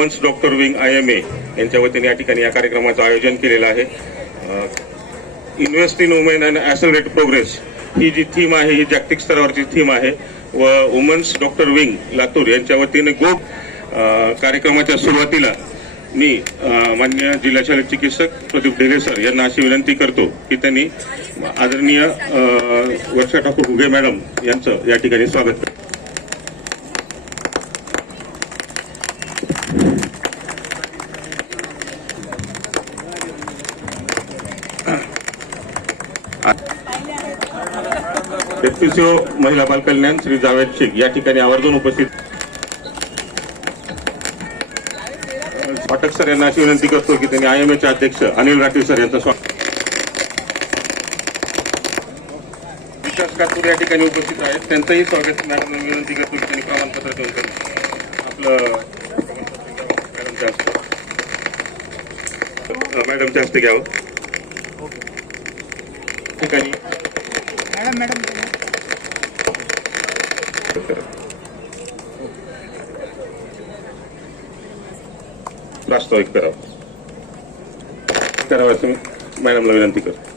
Women's doctor wing I M A यांच्या वतीने या ठिकाणी या कार्यक्रमाचं आयोजन केलेलं आहे. Invest in women and accelerate progress ही जी थीम आहे ही जागतिक स्तरावरची थीम आहे व वुमन्स डॉक्टर विंग लातूर यांच्या वतीने गो कार्यक्रमाच्या सुरुवातीला मी मान्य जिल्हा शल्य चिकित्सक प्रदीप ढेरे सर यांना अशी विनंती करतो की त्यांनी आदरणीय वर्षा ठाकूर हुगे मॅडम यांचं या ठिकाणी स्वागत करतो. डेप्टी सीओ महिला बालकल्याण श्री जावेद शेख या ठिकाणी आवर्जून उपस्थित पाठक सर यांना अशी विनंती करतो की त्यांनी आय एम एचे अध्यक्ष अनिल राठीव सर यांचं स्वागत विकास कातूर या ठिकाणी उपस्थित आहेत. त्यांचंही स्वागत मॅडम विनंती करतो की त्यांनी प्रमाणपत्र देऊन आपलं मॅडमच्या हस्ते घ्यावं. ठिकाणी मॅडम मॅडम वास्तविक करावं करावं असं मी मॅडमला विनंती करतो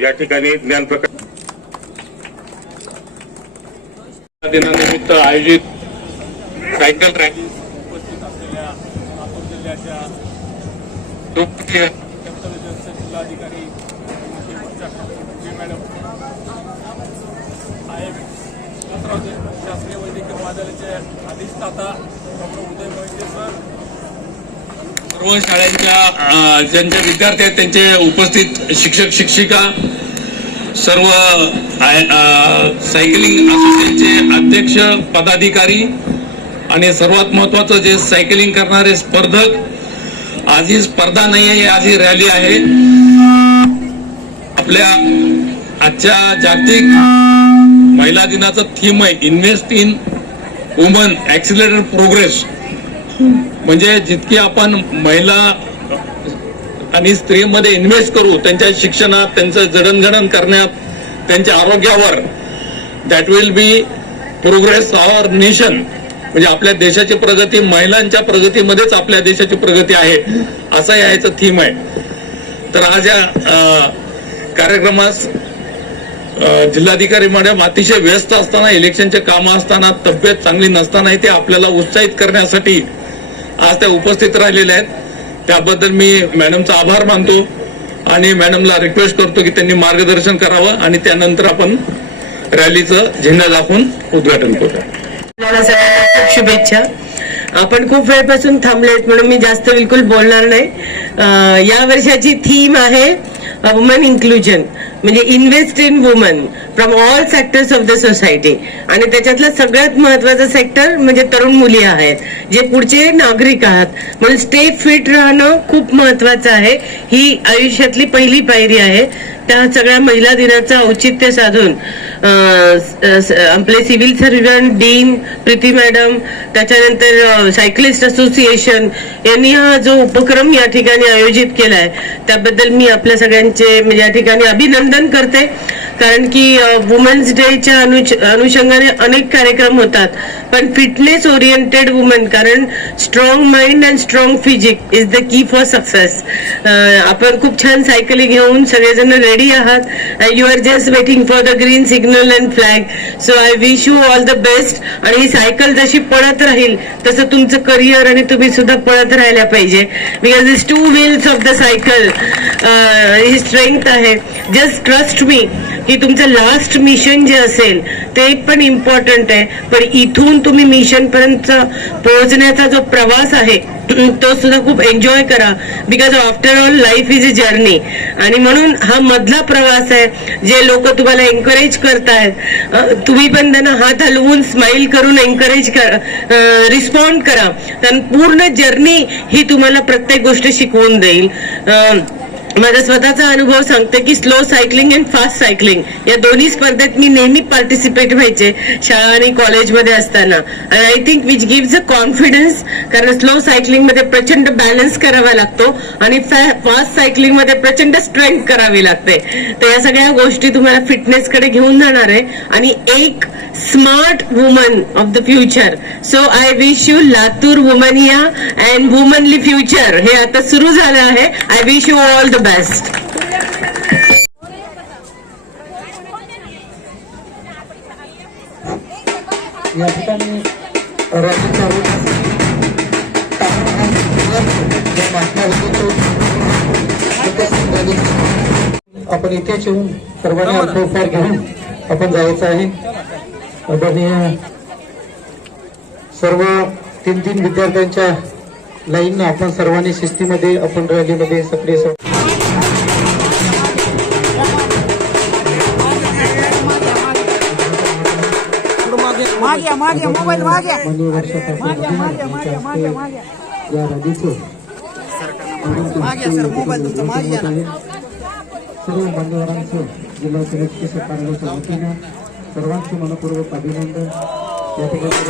या ठिकाणी ज्ञान प्रकाश दिनानिमित्त आयोजित सायकल रॅली उपस्थित असलेल्या लातूर जिल्ह्याच्या जिल्हाधिकारी श्रीमती मॅडम. आय शासकीय वैद्यकीय महाविद्यालयाचे अधिष्ठाता डॉक्टर उदय मोहिते सर. सर्व शाळांच्या ज्यांचे विद्यार्थी आहेत त्यांचे उपस्थित शिक्षक शिक्षिका सर्व सायकलिंग असोसिएशनचे अध्यक्ष पदाधिकारी आणि सर्वात महत्वाचं जे सायकलिंग करणारे स्पर्धक आज ही स्पर्धा नाही आहे आज ही रॅली आहे. आपल्या आजच्या जागतिक महिला दिनाचं थीम आहे invest in woman accelerator progress म्हणजे जितकी आपण महिला आणि स्त्रीमध्ये इन्व्हेस्ट करू त्यांच्या शिक्षणात त्यांचं जडणघडण करण्यात त्यांच्या आरोग्यावर that will be progress our nation म्हणजे आपल्या देशाची प्रगती महिलांच्या प्रगतीमध्येच आपल्या देशाची प्रगती आहे असं याचं थीम आहे. तर आज या कार्यक्रमास जिल्हाधिकारी मॅडम अतिशय व्यस्त असताना इलेक्शनचे कामं असताना तब्येत चांगली नसतानाही ते आपल्याला उत्साहित करण्यासाठी आज त्या उपस्थित राहिलेल्या आहेत. त्याबद्दल मी मॅडमचा आभार मानतो आणि मॅडमला रिक्वेस्ट करतो की त्यांनी मार्गदर्शन करावं आणि त्यानंतर आपण रॅलीचं झेंडा दाखवून उद्घाटन करू. शुभेच्छा. आपण खूप वेळपासून थांबलेत म्हणून मी जास्त बिलकुल बोलणार नाही. या वर्षाची थीम आहे वुमन इन्क्लुजन म्हणजे invest in woman from all sectors of the society आणि त्याच्यातलं सगळ्यात महत्त्वाचा सेक्टर म्हणजे तरुण मुली आहेत जे पुढचे नागरिक आहात. म्हणून स्टे फिट राहणं खूप महत्वाचं आहे. ही आयुष्यातली पहिली पायरी आहे. त्या सगळ्या महिला दिनाचं औचित्य साधून आपले civil surgeon dean Preeti madam त्याच्यानंतर सायकलिस्ट असोसिएशन यांनी हा जो उपक्रम या ठिकाणी आयोजित केलाय त्याबद्दल मी आपल्या सगळ्यांचे म्हणजे या ठिकाणी अभिनंदन करते. कारण की वुमेन्स डेच्या अनुषंगाने अनेक कार्यक्रम होतात. पण फिटनेस ओरिएंटेड वुमेन कारण strong mind and strong physique is the key for success आपण खूप छान सायकली घेऊन सगळेजण रेडी आहात. You are just waiting for the green signal and flag so I wish you all the best आणि ही सायकल जशी पळत राहील तसं तुमचं करिअर आणि तुम्ही सुद्धा पळत राहायला पाहिजे. Because this two wheels of the cycle he strength आहे. जस्ट ट्रस्ट मी की तुमचं लास्ट मिशन जे असेल ते पण इम्पॉर्टंट आहे. पण इथून तुम्ही मिशन पर्यंत पोहोचण्याचा जो प्रवास आहे तो सुद्धा खूप एन्जॉय करा. Because after all life is a journey आणि म्हणून हा मधला प्रवास आहे जे लोक तुम्हाला एन्करेज करतायत. तुम्ही पण त्यांना हात हलवून स्माइल करून एन्करेज करा रिस्पॉन्ड करा. कारण पूर्ण जर्नी ही तुम्हाला प्रत्येक गोष्ट शिकवून देईल. माझा स्वतःचा अनुभव सांगते की slow cycling and fast cycling या दोन्ही स्पर्धेत मी नेहमी पार्टिसिपेट व्हायचे शाळा आणि कॉलेजमध्ये असताना. I think which give a confidence कारण स्लो सायकलिंगमध्ये प्रचंड बॅलन्स करावा लागतो आणि फास्ट सायकलिंगमध्ये प्रचंड स्ट्रेंथ करावी लागते. तर या सगळ्या गोष्टी तुम्हाला फिटनेस कडे घेऊन जाणार आहे. आणि एक smart woman of the future so I wish you Latur वुमनिया and womanly future हे आता सुरू झालं आहे. I wish you all the best या ठिकाणी आपण इथेच येऊन सर्वांनी अल्पोफार घेऊन आपण जायचं आहे. आदरणीय सर्व तीन तीन विद्यार्थ्यांच्या लाईननं आपण सर्वांनी शिस्तीमध्ये आपण रॅलीमध्ये सक्रिय स- मागे मागे मोबाईल मागे माननीय वर्षापासून या रॅलीचं सर मोबाईल तुमचा सर्व मान्यवरांचं जिल्हा सुरक्षेच्या कार्यालयाच्या वतीनं सर्वांचे मनपूर्वक अभिनंदन या ठिकाणी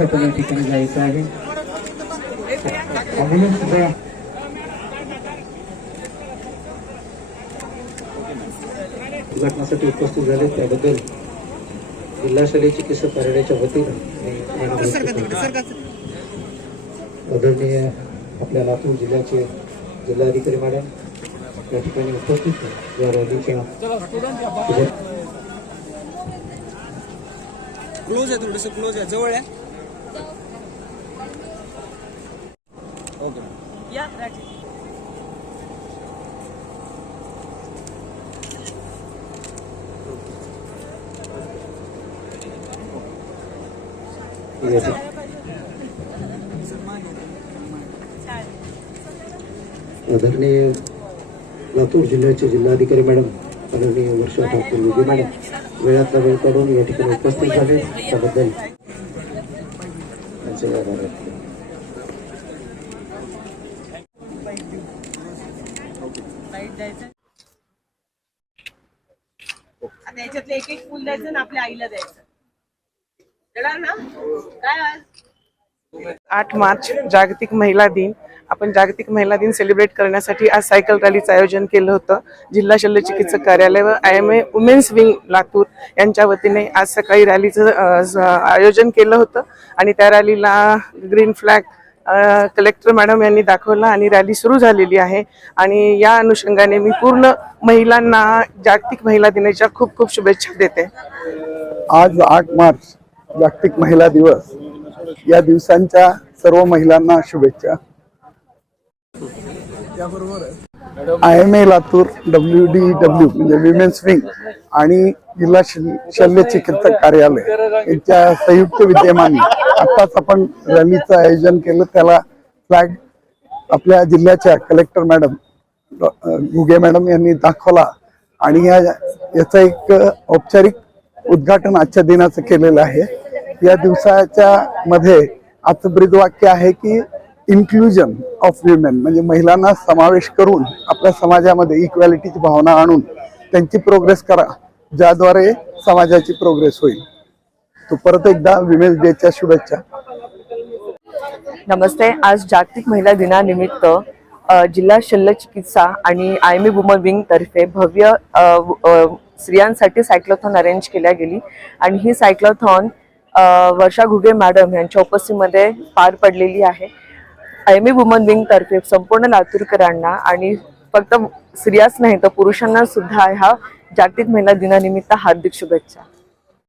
आपण या ठिकाणी जायचं आहे. अँब्युलन्स सुद्धा उद्घाटनासाठी उपस्थित झाले. त्याबद्दल जिल्हा शालेय चिकित्सक कार्यालयाच्या वतीनं सरका आदरणीय आपल्या लातूर जिल्ह्याचे जिल्हाधिकारी मॅडम या ठिकाणी उपस्थित. या रॅलीच्या क्लोज आहे थोडस क्लोज आहे. जवळ आहे. आदरणीय लातूर जिल्ह्याचे जिल्हाधिकारी मॅडम आदरणीय वर्षा ठाकूर योगी मॅडम वेळातला वेळ काढून या ठिकाणी उपस्थित झाले त्याबद्दल त्यांचे आभार व्यक्त करतो. आता याच्यातलं एक एक फुल द्यायचं आणि आपल्या आईला द्यायचं आठ मार्च जागतिक महिला दिन. आपण जागतिक महिला दिन सेलिब्रेट करण्यासाठी आज सायकल रॅलीचं आयोजन केलं होतं. जिल्हा शल्य चिकित्सक कार्यालय व I M A women's wing Latur यांच्या वतीने आज सकाळी रॅलीचं आयोजन केलं होतं. आणि त्या रॅलीला ग्रीन फ्लॅग कलेक्टर मॅडम यांनी दाखवला आणि रॅली सुरू झालेली आहे. आणि या अनुषंगाने मी पूर्ण महिलांना जागतिक महिला दिनाच्या खूप खूप शुभेच्छा देते. आज आठ मार्च जागतिक महिला दिवस या दिवसांच्या सर्व महिलांना शुभेच्छा. I M A Latur W D W म्हणजे विमेन्स विंग आणि जिल्हा शल- शल्य चिकित्सक कार्यालय यांच्या संयुक्त विद्यमाने आताच आपण रॅलीचं आयोजन केलं. त्याला फ्लॅग आपल्या जिल्ह्याच्या कलेक्टर मॅडम घुगे मॅडम यांनी दाखवला आणि या याचं एक औपचारिक उद्घाटन आजच्या दिनाचं केलेलं आहे. या दिवसाच्या मध्ये आजचं ब्रीदवाक्य आहे की इन्क्लुजन ऑफ विमेन म्हणजे महिलांना समावेश करून आपल्या समाजामध्ये इक्वॅलिटीची भावना आणून त्यांची प्रोग्रेस करा ज्याद्वारे समाजाची प्रोग्रेस होईल. तो परत एकदा विमेन्स डेच्या शुभेच्छा. नमस्ते. आज जागतिक महिला दिनानिमित्त जिल्हा शल्य चिकित्सा आणि I M A woman wing तर्फे भव्य स्त्रियांसाठी सायक्लोथॉन अरेंज केल्या गेली. आणि ही सायक्लोथॉन वर्षा घुगे मॅडम यांच्या उपस्थितीमध्ये पार पडलेली आहे. I M. ए. वुमन विंगतर्फे संपूर्ण लातूरकरांना आणि फक्त स्त्रियाच नाही तर पुरुषांना सुद्धा ह्या जागतिक महिला दिनानिमित्त हार्दिक शुभेच्छा.